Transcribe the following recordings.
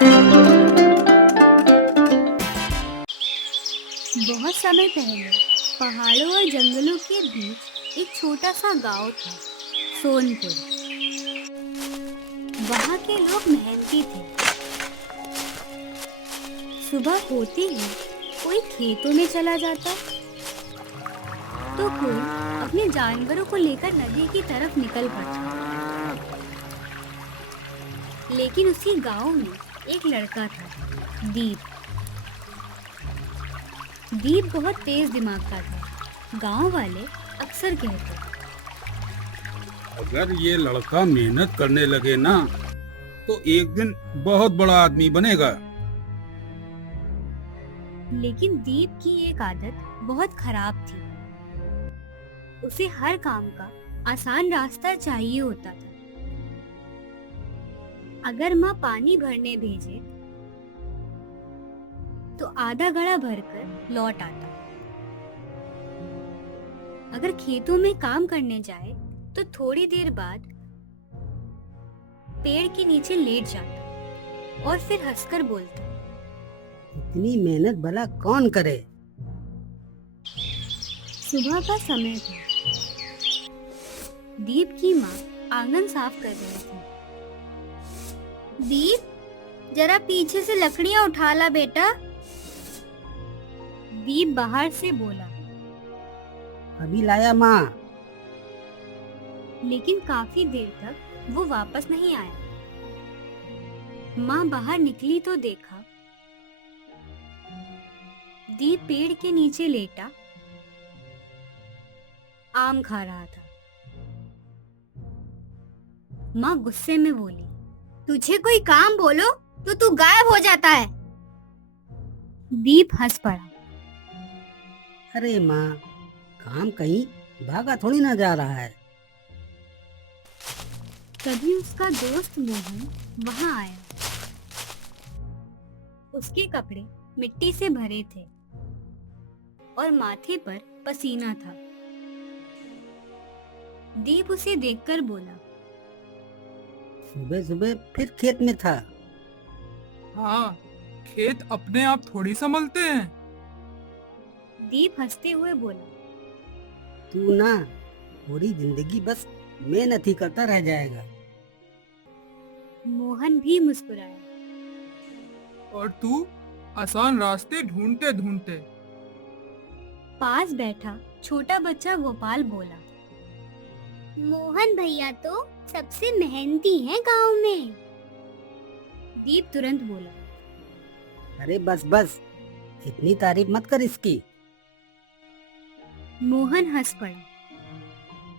बहुत समय पहले पहाड़ों और जंगलों के बीच एक छोटा सा गांव था, सोनपुर। वहाँ के लोग मेहनती थे। सुबह होते ही कोई खेतों में चला जाता, तो कोई अपने जानवरों को लेकर नदी की तरफ निकल पड़ता। लेकिन उसी गांव में एक लड़का था, दीप। दीप बहुत तेज दिमाग का था। गांव वाले अक्सर कहते, अगर ये लड़का मेहनत करने लगे ना तो एक दिन बहुत बड़ा आदमी बनेगा। लेकिन दीप की एक आदत बहुत खराब थी। उसे हर काम का आसान रास्ता चाहिए होता था। अगर माँ पानी भरने भेजे तो आधा घड़ा भरकर लौट आता। अगर खेतों में काम करने जाए तो थोड़ी देर बाद पेड़ के नीचे लेट जाता और फिर हंसकर बोलता, इतनी मेहनत भला कौन करे। सुबह का समय था। दीप की माँ आंगन साफ कर रही थी। दीप, जरा पीछे से लकड़ियाँ उठा ला बेटा। दीप बाहर से बोला, अभी लाया माँ। लेकिन काफी देर तक वो वापस नहीं आया। माँ बाहर निकली तो देखा दीप पेड़ के नीचे लेटा आम खा रहा था। माँ गुस्से में बोली, तुझे कोई काम बोलो तो तू गायब हो जाता है। दीप हंस पड़ा। अरे माँ, काम कहीं भागा थोड़ी ना जा रहा है। तभी उसका दोस्त मोहन वहां आया। उसके कपड़े मिट्टी से भरे थे और माथे पर पसीना था। दीप उसे देखकर बोला, सुबह सुबह फिर खेत में था। हाँ, खेत अपने आप थोड़ी संभलते हैं। दीप हंसते हुए बोला, तू ना पूरी जिंदगी बस मेहनत ही करता रह जाएगा। मोहन भी मुस्कुराया। और तू आसान रास्ते ढूंढते ढूंढते। पास बैठा छोटा बच्चा गोपाल बोला, मोहन भैया तो सबसे मेहनती हैं गांव में। दीप तुरंत बोला, अरे बस बस, इतनी तारीफ मत कर इसकी। मोहन हंस पड़ा।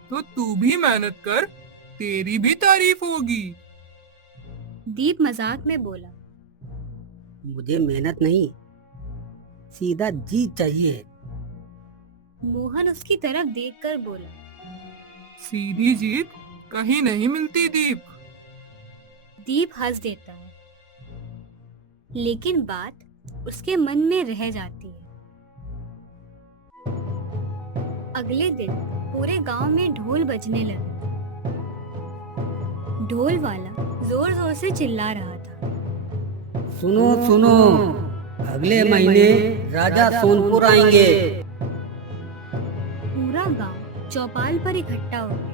तो तू भी मेहनत कर, तेरी भी तारीफ होगी। दीप मजाक में बोला, मुझे मेहनत नहीं, सीधा जीत चाहिए। मोहन उसकी तरफ देखकर बोला, सीधी जीत कहीं नहीं मिलती दीप। दीप हंस देता है, लेकिन बात उसके मन में रह जाती है। अगले दिन पूरे गांव में ढोल बजने लगे। ढोल वाला जोर जोर से चिल्ला रहा था, सुनो सुनो, अगले महीने राजा सोनपुर आएंगे। पूरा गांव चौपाल पर इकट्ठा हो गया।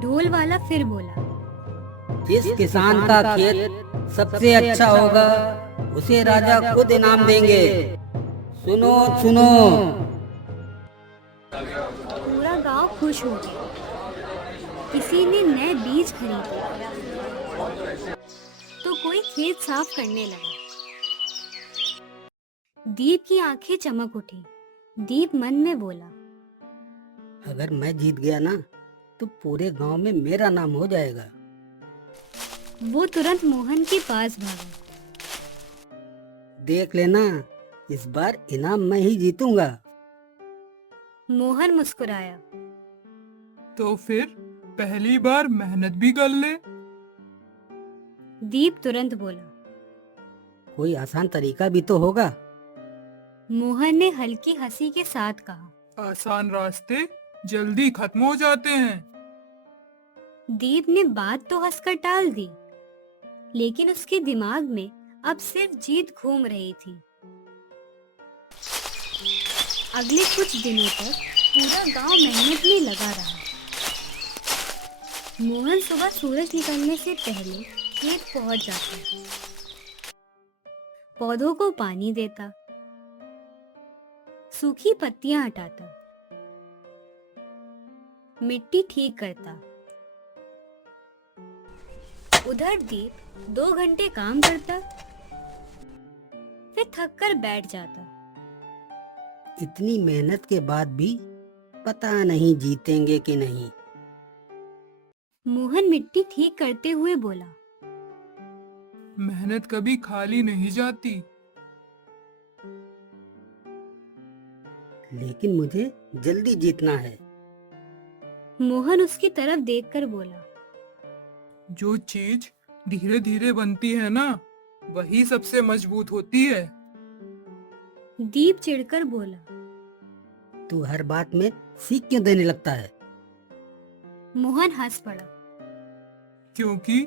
ढोल वाला फिर बोला, जिस किसान का खेत सबसे अच्छा होगा उसे राजा खुद इनाम देंगे। सुनो सुनो। पूरा गांव खुश हो गया। किसी ने नए बीज खरीदे तो कोई खेत साफ करने लगा। दीप की आंखें चमक उठी। दीप मन में बोला, अगर मैं जीत गया ना तो पूरे गांव में मेरा नाम हो जाएगा। वो तुरंत मोहन के पास भागा। देख लेना, इस बार इनाम मैं ही जीतूंगा। मोहन मुस्कुराया। तो फिर पहली बार मेहनत भी कर ले। दीप तुरंत बोला, कोई आसान तरीका भी तो होगा। मोहन ने हल्की हंसी के साथ कहा। आसान रास्ते जल्दी खत्म हो जाते हैं। दीप ने बात तो हंसकर टाल दी, लेकिन उसके दिमाग में अब सिर्फ जीत घूम रही थी। अगले कुछ दिनों तक पूरा गांव मेहनत में लगा रहा। मोहन सुबह सूरज निकलने से पहले खेत पहुंच जाता, पौधों को पानी देता, सूखी पत्तियां हटाता, मिट्टी ठीक करता। उधर दीप 2 घंटे काम करता, फिर थक कर बैठ जाता। इतनी मेहनत के बाद भी पता नहीं जीतेंगे कि नहीं। मोहन मिट्टी ठीक करते हुए बोला, मेहनत कभी खाली नहीं जाती। लेकिन मुझे जल्दी जीतना है। मोहन उसकी तरफ देखकर बोला, जो चीज धीरे धीरे बनती है ना, वही सबसे मजबूत होती है। दीप चिढ़कर बोला, तू हर बात में सीख क्यों देने लगता है? मोहन हंस पड़ा। क्योंकि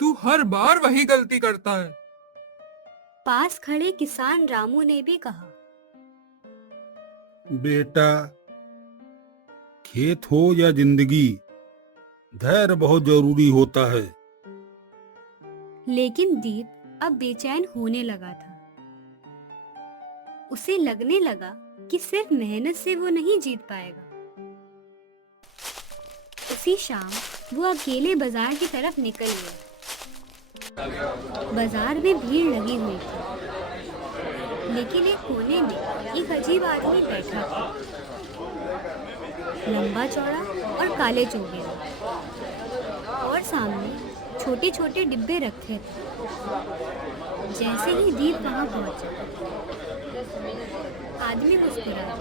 तू हर बार वही गलती करता है। पास खड़े किसान रामू ने भी कहा, बेटा, खेत हो या जिंदगी, धैर्य बहुत जरूरी होता है। लेकिन दीप अब बेचैन होने लगा था। उसे लगने लगा कि सिर्फ मेहनत से वो नहीं जीत पाएगा। उसी शाम वो अकेले बाजार की तरफ निकल गया। बाजार में भीड़ लगी हुई थी, लेकिन एक कोने में एक अजीब आदमी बैठा था, लंबा चौड़ा और काले चोगे, और सामने छोटे छोटे डिब्बे रखे थे। जैसे ही दीप वहां पहुंचा, आदमी मुस्कुराया।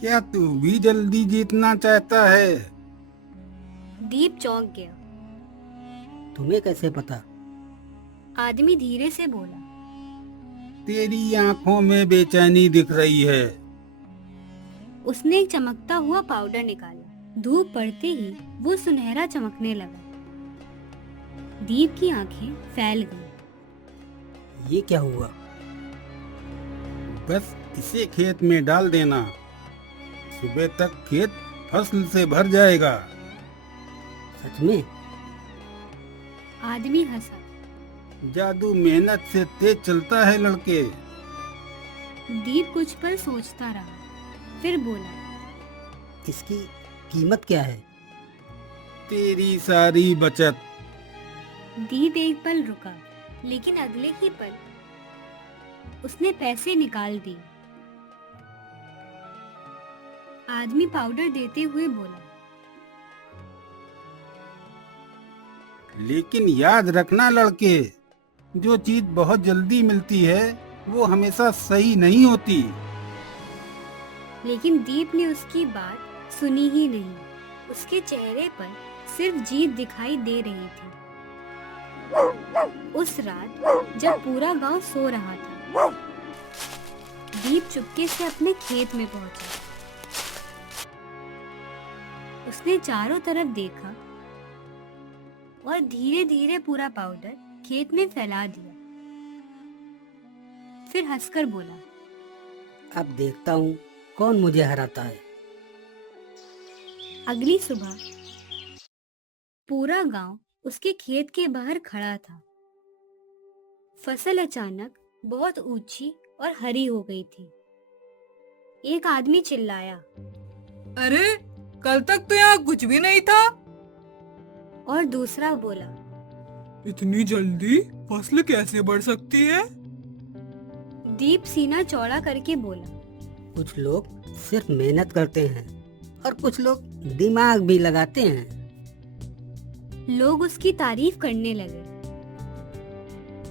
क्या तू भी जल्दी जीतना चाहता है? दीप चौंक गया। तुम्हें कैसे पता? आदमी धीरे से बोला, तेरी आंखों में बेचैनी दिख रही है। उसने एक चमकता हुआ पाउडर निकाला। धूप पड़ते ही वो सुनहरा चमकने लगा। दीप की आंखें फैल गईं। ये क्या हुआ? बस इसे खेत में डाल देना, सुबह तक खेत फसल से भर जाएगा। सच में? आदमी हंसा। जादू मेहनत से तेज चलता है लड़के। दीप कुछ पल सोचता रहा, फिर बोला, इसकी कीमत क्या है? तेरी सारी बचत। दीप एक पल रुका, लेकिन अगले ही पल उसने पैसे निकाल दिए। आदमी पाउडर देते हुए बोला, लेकिन याद रखना लड़के, जो चीज बहुत जल्दी मिलती है वो हमेशा सही नहीं होती। लेकिन दीप ने उसकी बात सुनी ही नहीं। उसके चेहरे पर सिर्फ जीत दिखाई दे रही थी। उस रात जब पूरा गांव सो रहा था, दीप चुपके से अपने खेत में पहुंचा। उसने चारों तरफ देखा और धीरे धीरे पूरा पाउडर खेत में फैला दिया। फिर हंसकर बोला, अब देखता हूँ कौन मुझे हराता है। अगली सुबह पूरा गांव उसके खेत के बाहर खड़ा था। फसल अचानक बहुत ऊंची और हरी हो गई थी। एक आदमी चिल्लाया, अरे, कल तक तो यहाँ कुछ भी नहीं था। और दूसरा बोला, इतनी जल्दी फसल कैसे बढ़ सकती है? दीप सीना चौड़ा करके बोला, कुछ लोग सिर्फ मेहनत करते हैं और कुछ लोग दिमाग भी लगाते हैं। लोग उसकी तारीफ करने लगे।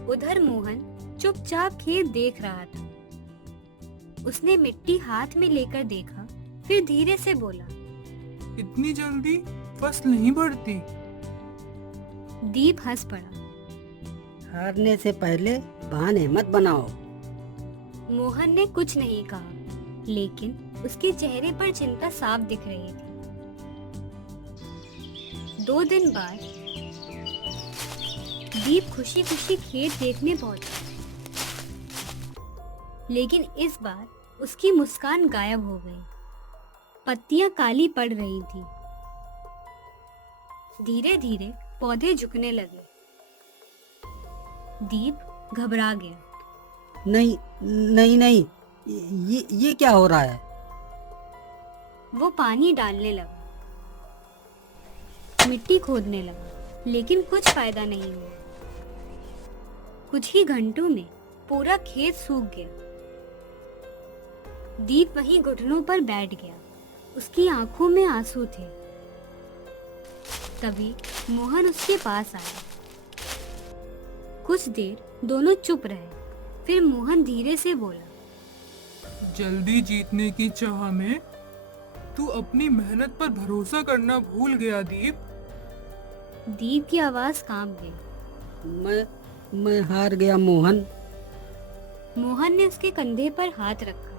उधर मोहन चुपचाप खेत देख रहा था। उसने मिट्टी हाथ में लेकर देखा, फिर धीरे से बोला, इतनी जल्दी फसल नहीं बढ़ती। दीप हंस पड़ा। हारने से पहले बहाने मत बनाओ। मोहन ने कुछ नहीं कहा, लेकिन उसके चेहरे पर चिंता साफ दिख रही थी। 2 दिन बाद दीप खुशी खुशी खेत देखने पहुंचा, लेकिन इस बार उसकी मुस्कान गायब हो गई। पत्तियां काली पड़ रही थी। धीरे धीरे पौधे झुकने लगे। दीप घबरा गया। नहीं नहीं नहीं, ये क्या हो रहा है? वो पानी डालने लगा, मिट्टी खोदने लगा, लेकिन कुछ फायदा नहीं हुआ। कुछ ही घंटों में पूरा खेत सूख गया। दीप वहीं घुटनों पर बैठ गया। उसकी आंखों में आंसू थे। तभी मोहन उसके पास आया। कुछ देर दोनों चुप रहे। फिर मोहन धीरे से बोला, जल्दी जीतने की चाह में तू अपनी मेहनत पर भरोसा करना भूल गया दीप। दीप की आवाज कांप गई। मैं हार गया मोहन। मोहन ने उसके कंधे पर हाथ रखा।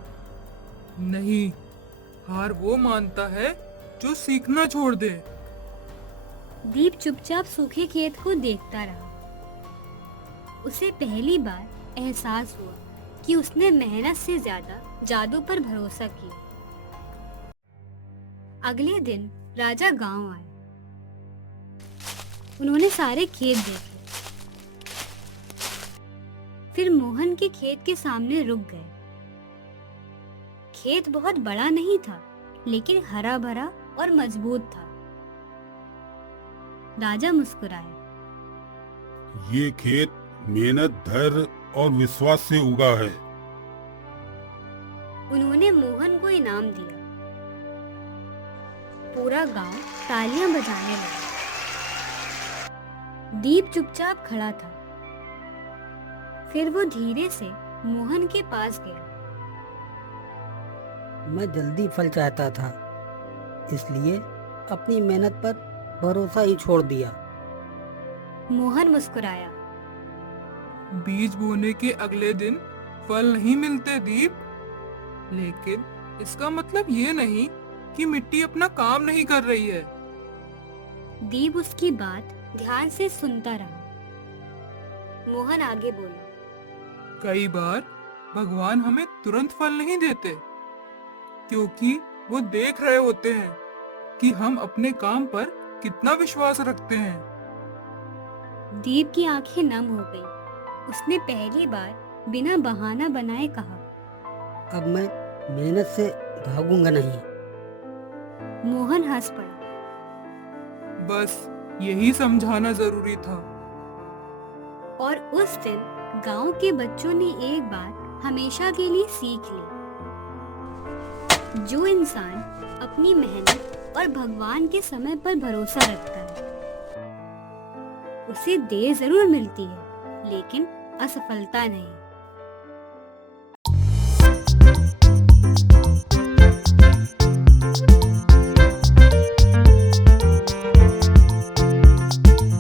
नहीं, हार वो मानता है जो सीखना छोड़ दे। दीप चुपचाप सूखे खेत को देखता रहा। उसे पहली बार एहसास हुआ कि उसने मेहनत से ज्यादा जादू पर भरोसा किया। अगले दिन राजा गांव आए। उन्होंने सारे खेत देखे। फिर मोहन के खेत के सामने रुक गए। खेत बहुत बड़ा नहीं था, लेकिन हरा भरा और मजबूत था। राजा मुस्कुराया। ये खेत मेहनत, धैर्य और विश्वास से उगा है। उन्होंने मोहन को इनाम दिया। पूरा गांव तालियां बजाने लगा। दीप चुपचाप खड़ा था। फिर वो धीरे से मोहन के पास गया। मैं जल्दी फल चाहता था, इसलिए अपनी मेहनत पर भरोसा ही छोड़ दिया। मोहन मुस्कुराया। बीज बोने के अगले दिन फल नहीं मिलते दीप, लेकिन इसका मतलब ये नहीं कि मिट्टी अपना काम नहीं कर रही है। दीप उसकी बात ध्यान से सुनता रहा। मोहन आगे बोला, कई बार भगवान हमें तुरंत फल नहीं देते, क्योंकि वो देख रहे होते हैं कि हम अपने काम पर कितना विश्वास रखते हैं। दीप की आंखें नम हो गई। उसने पहली बार बिना बहाना बनाए कहा, अब मैं मेहनत से भागूंगा नहीं। मोहन हंस पड़ा। बस यही समझाना जरूरी था। और उस दिन गांव के बच्चों ने एक बात हमेशा के लिए सीख ली। जो इंसान अपनी मेहनत और भगवान के समय पर भरोसा रखता है, उसे देर जरूर मिलती है, लेकिन असफलता नहीं।